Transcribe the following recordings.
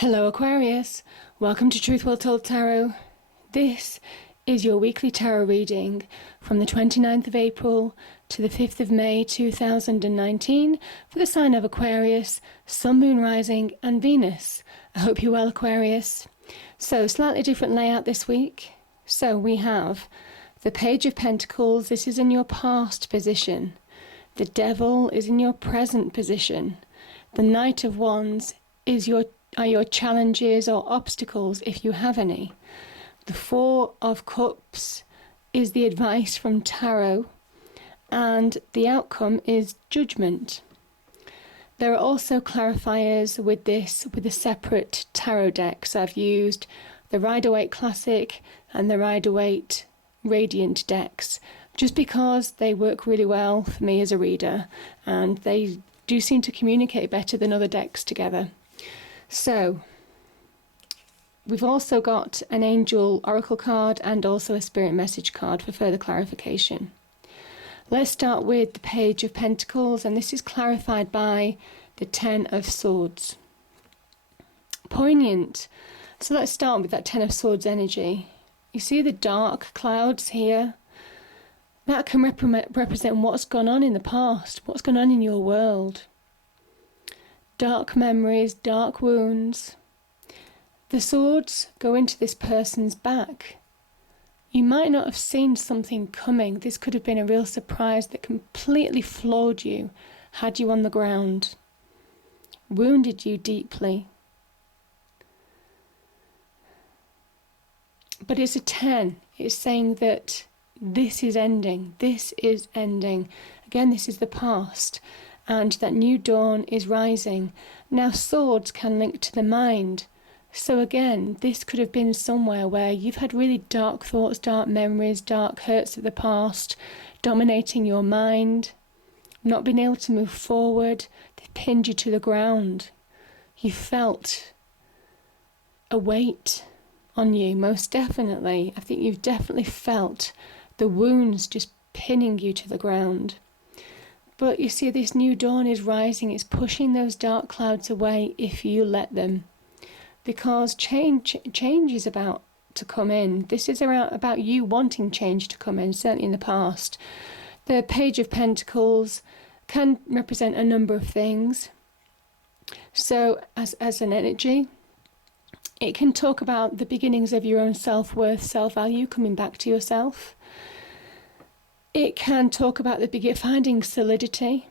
Hello Aquarius, welcome to Truth Well Told Tarot. This is your weekly tarot reading from the 29th of April to the 5th of May 2019 for the sign of Aquarius, Sun, Moon, Rising and Venus. I hope you're well, Aquarius. So slightly different layout this week. So we have the Page of Pentacles. This is in your past position. The Devil is in your present position. The Knight of Wands are your challenges or obstacles, if you have any. The Four of Cups is the advice from Tarot, and the outcome is Judgment. There are also clarifiers with this, with a separate tarot deck. So I've used the Rider-Waite Classic and the Rider-Waite Radiant decks, just because they work really well for me as a reader, and they do seem to communicate better than other decks together. So, we've also got an Angel Oracle card and also a Spirit Message card for further clarification. Let's start with the Page of Pentacles, and this is clarified by the Ten of Swords. Poignant. So let's start with that Ten of Swords energy. You see the dark clouds here? That can represent what's gone on in the past, what's gone on in your world. Dark memories, dark wounds. The swords go into this person's back. You might not have seen something coming. This could have been a real surprise that completely floored you, had you on the ground, wounded you deeply. But it's a 10. It's saying that this is ending. This is ending. Again, this is the past. And that new dawn is rising. Now swords can link to the mind. So again, this could have been somewhere where you've had really dark thoughts, dark memories, dark hurts of the past, dominating your mind, not being able to move forward. They pinned you to the ground. You felt a weight on you, most definitely. I think you've definitely felt the wounds just pinning you to the ground. But you see, this new dawn is rising. It's pushing those dark clouds away if you let them. Because change is about to come in. This is about you wanting change to come in, certainly in the past. The Page of Pentacles can represent a number of things. So as an energy, it can talk about the beginnings of your own self-worth, self-value, coming back to yourself. It can talk about finding solidity,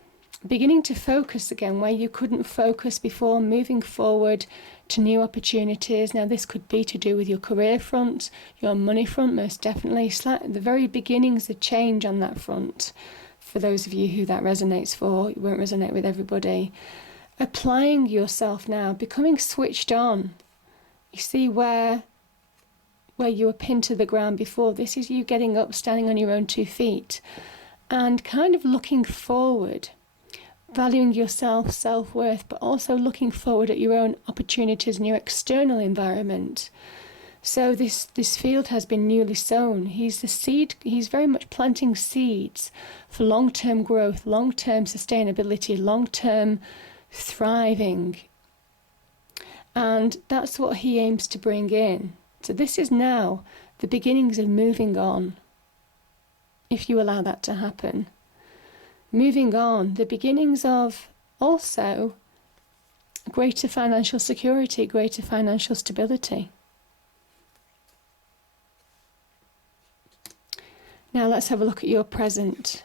beginning to focus again where you couldn't focus before, moving forward to new opportunities. Now this could be to do with your career front, your money front, most definitely. The very beginnings of change on that front. For those of you who that resonates for, it won't resonate with everybody. Applying yourself now, becoming switched on. You see where you were pinned to the ground before. This is you getting up, standing on your own 2 feet, and kind of looking forward, valuing yourself, self-worth, but also looking forward at your own opportunities in your external environment. So this field has been newly sown. He's the seed. He's very much planting seeds for long-term growth, long-term sustainability, long-term thriving. And that's what he aims to bring in. So this is now the beginnings of moving on, if you allow that to happen. Moving on, the beginnings of also greater financial security, greater financial stability. Now let's have a look at your present.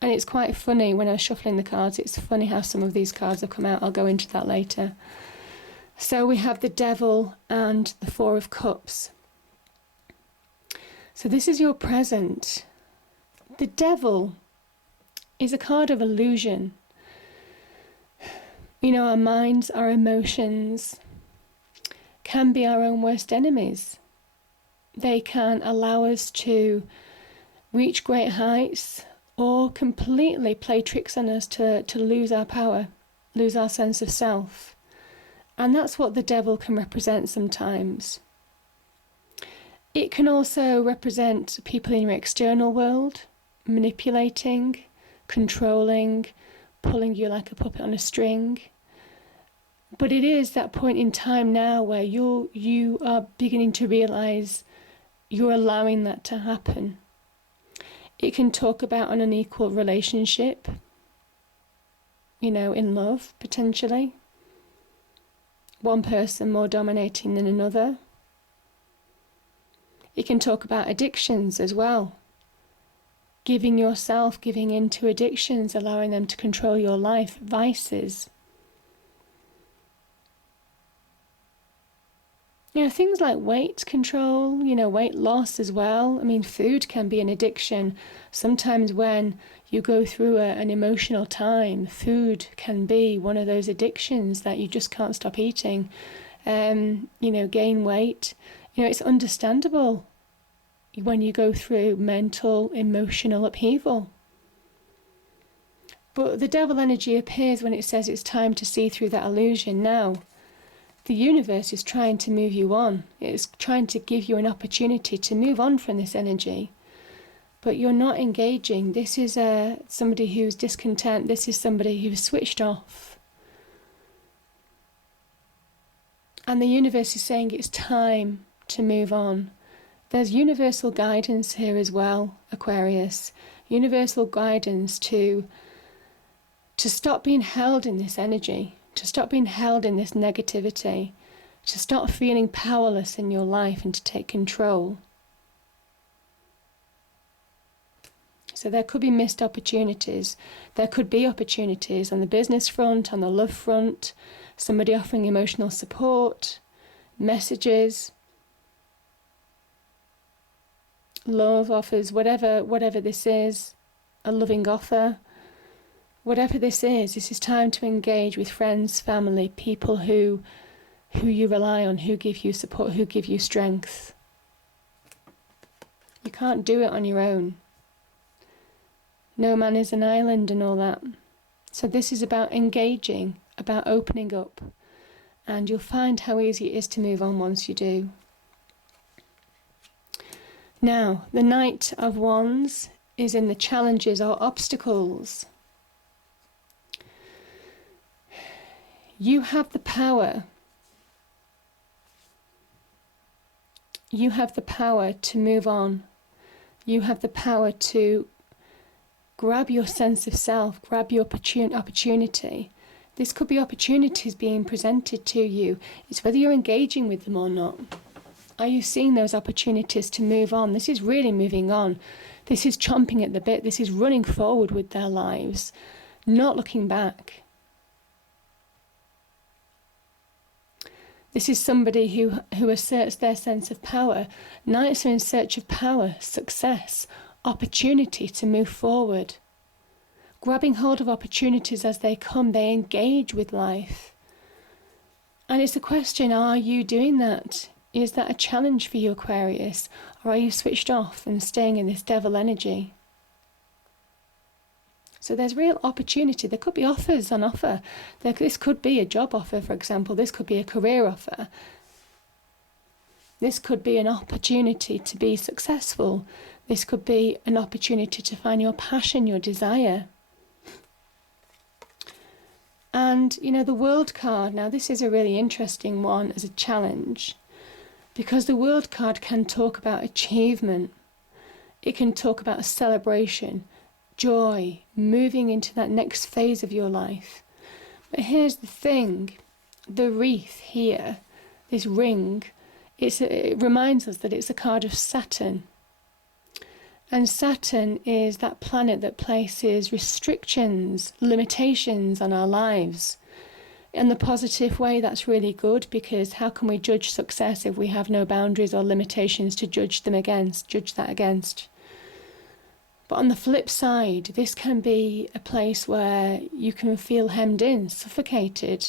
And it's quite funny when I was shuffling the cards, it's funny how some of these cards have come out. I'll go into that later. So we have the Devil and the Four of Cups. So this is your present. The Devil is a card of illusion. You know, our minds, our emotions can be our own worst enemies. They can allow us to reach great heights or completely play tricks on us to lose our power, lose our sense of self. And that's what the Devil can represent sometimes. It can also represent people in your external world, manipulating, controlling, pulling you like a puppet on a string, But it is that point in time now where you are beginning to realize you're allowing that to happen. It can talk about an unequal relationship, in love, potentially. One person more dominating than another. It can talk about addictions as well. Giving into addictions, allowing them to control your life, vices. Things like weight control, weight loss as well. I mean, food can be an addiction. Sometimes when you go through an emotional time, food can be one of those addictions that you just can't stop eating. Gain weight. It's understandable when you go through mental, emotional upheaval. But the devil energy appears when it says it's time to see through that illusion now. The universe is trying to move you on. It's trying to give you an opportunity to move on from this energy. But you're not engaging. This is somebody who's discontent. This is somebody who's switched off. And the universe is saying it's time to move on. There's universal guidance here as well, Aquarius. Universal guidance to stop being held in this energy. To stop being held in this negativity, to stop feeling powerless in your life and to take control. So there could be missed opportunities. There could be opportunities on the business front, on the love front, somebody offering emotional support, messages, love offers, whatever this is, a loving offer. Whatever this is time to engage with friends, family, people who you rely on, who give you support, who give you strength. You can't do it on your own. No man is an island and all that. So this is about engaging, about opening up. And you'll find how easy it is to move on once you do. Now, the Knight of Wands is in the challenges or obstacles. You have the power. You have the power to move on. You have the power to grab your sense of self, grab your opportunity. This could be opportunities being presented to you. It's whether you're engaging with them or not. Are you seeing those opportunities to move on? This is really moving on. This is chomping at the bit. This is running forward with their lives, not looking back. This is somebody who asserts their sense of power. Knights are in search of power, success, opportunity to move forward. Grabbing hold of opportunities as they come, they engage with life. And it's a question, are you doing that? Is that a challenge for you, Aquarius? Or are you switched off and staying in this devil energy? So there's real opportunity. There could be offers on offer. This could be a job offer, for example. This could be a career offer. This could be an opportunity to be successful. This could be an opportunity to find your passion, your desire. And, the World card, now this is a really interesting one as a challenge, because the World card can talk about achievement. It can talk about a celebration, joy, moving into that next phase of your life. But here's the thing, the wreath here, this ring, it reminds us that it's a card of Saturn. And Saturn is that planet that places restrictions, limitations on our lives. In the positive way, that's really good, because how can we judge success if we have no boundaries or limitations to judge that against? But on the flip side, this can be a place where you can feel hemmed in, suffocated,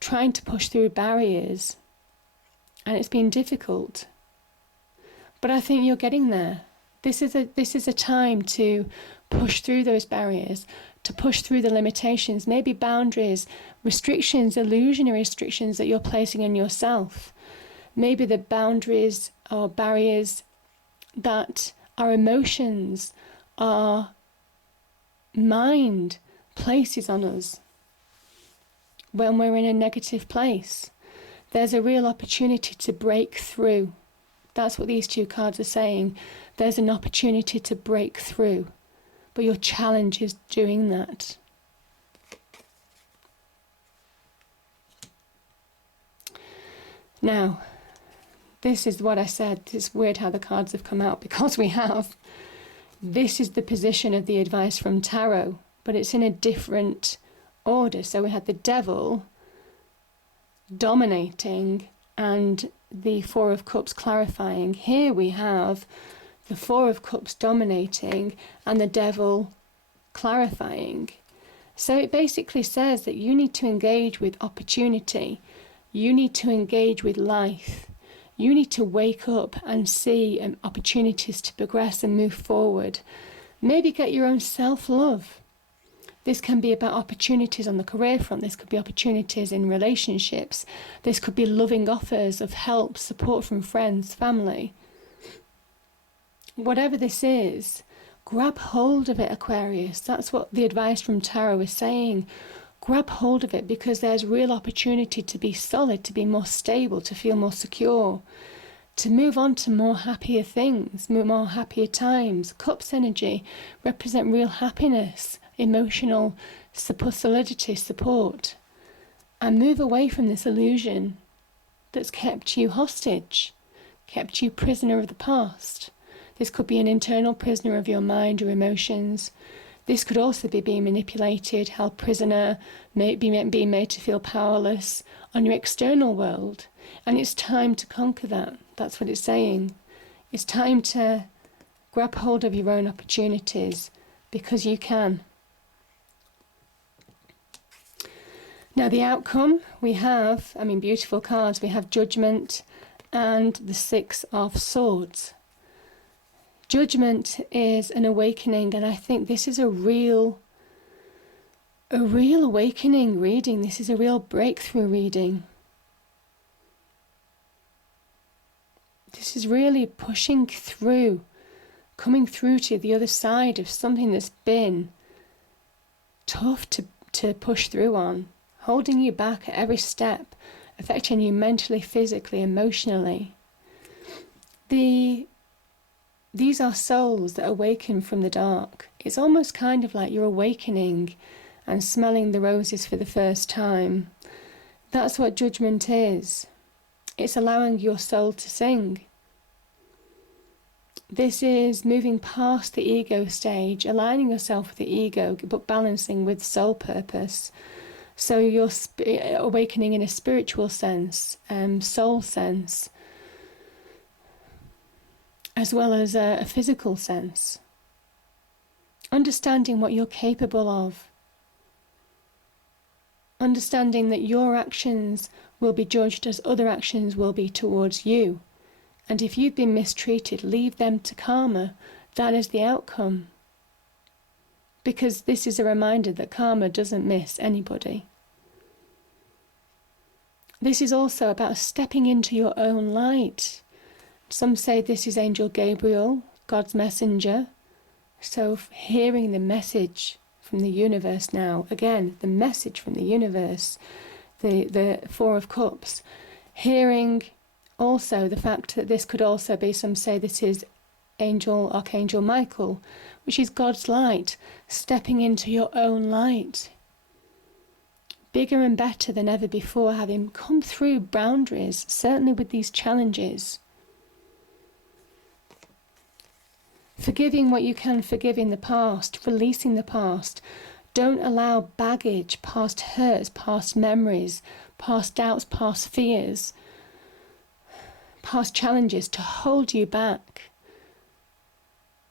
trying to push through barriers, and it's been difficult. But I think you're getting there. This is a time to push through those barriers, to push through the limitations, maybe boundaries, restrictions, illusionary restrictions that you're placing on yourself. Maybe the boundaries or barriers that our emotions, our mind places on us. when we're in a negative place. There's a real opportunity to break through. That's what these two cards are saying. There's an opportunity to break through, but your challenge is doing that. Now, this is what I said. It's weird how the cards have come out, because we have. This is the position of the advice from Tarot, but it's in a different order. So we had the Devil dominating and the Four of Cups clarifying. Here we have the Four of Cups dominating and the Devil clarifying. So it basically says that you need to engage with opportunity. You need to engage with life. You need to wake up and see opportunities to progress and move forward. Maybe get your own self-love. This can be about opportunities on the career front. This could be opportunities in relationships. This could be loving offers of help, support from friends, family. Whatever this is, grab hold of it, Aquarius. That's what the advice from Tarot is saying. Grab hold of it, because there's real opportunity to be solid, to be more stable, to feel more secure, to move on to more happier things, more happier times. Cups energy represent real happiness, emotional solidity, support, and move away from this illusion that's kept you hostage, kept you prisoner of the past. This could be an internal prisoner of your mind or emotions. This could also be being manipulated, held prisoner, being made to feel powerless on your external world. And it's time to conquer that. That's what it's saying. It's time to grab hold of your own opportunities, because you can. Now the outcome, we have, beautiful cards. We have Judgment and the Six of Swords. Judgment is an awakening, and I think this is a real awakening reading. This is a real breakthrough reading. This is really pushing through, coming through to the other side of something that's been tough to push through on, holding you back at every step, affecting you mentally, physically, emotionally. These are souls that awaken from the dark. It's almost kind of like you're awakening and smelling the roses for the first time. That's what Judgment is. It's allowing your soul to sing. This is moving past the ego stage, aligning yourself with the ego, but balancing with soul purpose. So you're awakening in a spiritual sense, soul sense, as well as a physical sense. Understanding what you're capable of. Understanding that your actions will be judged as other actions will be towards you. And if you've been mistreated, leave them to karma. That is the outcome. Because this is a reminder that karma doesn't miss anybody. This is also about stepping into your own light. Some say this is Angel Gabriel, God's messenger. So hearing the message from the universe now, again, the message from the universe, the Four of Cups. Hearing also the fact that this could also be, some say this is Archangel Michael, which is God's light, stepping into your own light. Bigger and better than ever before, having come through boundaries, certainly with these challenges. Forgiving what you can forgive in the past, releasing the past. Don't allow baggage, past hurts, past memories, past doubts, past fears, past challenges to hold you back.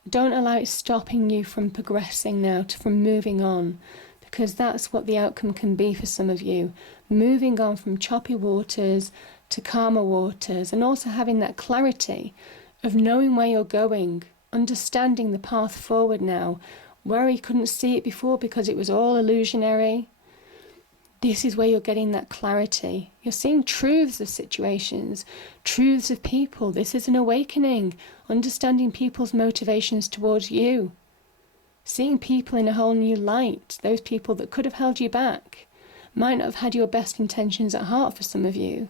Don't allow it stopping you from progressing now, from moving on, because that's what the outcome can be for some of you. Moving on from choppy waters to calmer waters, and also having that clarity of knowing where you're going, understanding the path forward now, where you couldn't see it before because it was all illusionary. This is where you're getting that clarity. You're seeing truths of situations, truths of people. This is an awakening, understanding people's motivations towards you. Seeing people in a whole new light, those people that could have held you back. might not have had your best intentions at heart for some of you.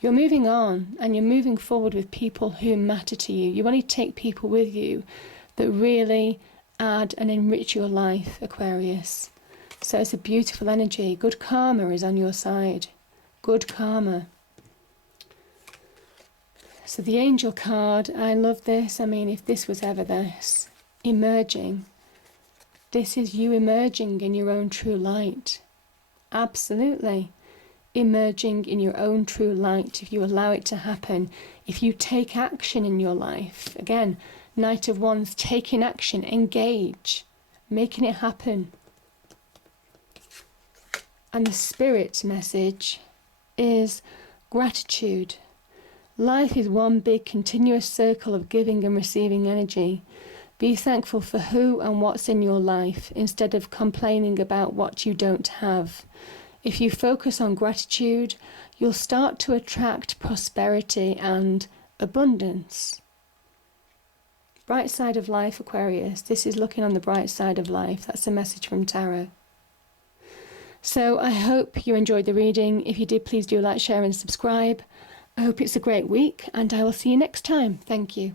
You're moving on and you're moving forward with people who matter to you. You want to take people with you that really add and enrich your life, Aquarius. So it's a beautiful energy. Good karma is on your side. Good karma. So the angel card, I love this. I mean, if this was ever this, emerging. This is you emerging in your own true light. Absolutely. Emerging in your own true light, if you allow it to happen, if you take action in your life. Again, Knight of Wands, taking action, engage, making it happen. And the Spirit message is gratitude. Life is one big continuous circle of giving and receiving energy. Be thankful for who and what's in your life instead of complaining about what you don't have. If you focus on gratitude, you'll start to attract prosperity and abundance. Bright side of life, Aquarius. This is looking on the bright side of life. That's a message from Tarot. So I hope you enjoyed the reading. If you did, please do like, share and subscribe. I hope it's a great week and I will see you next time. Thank you.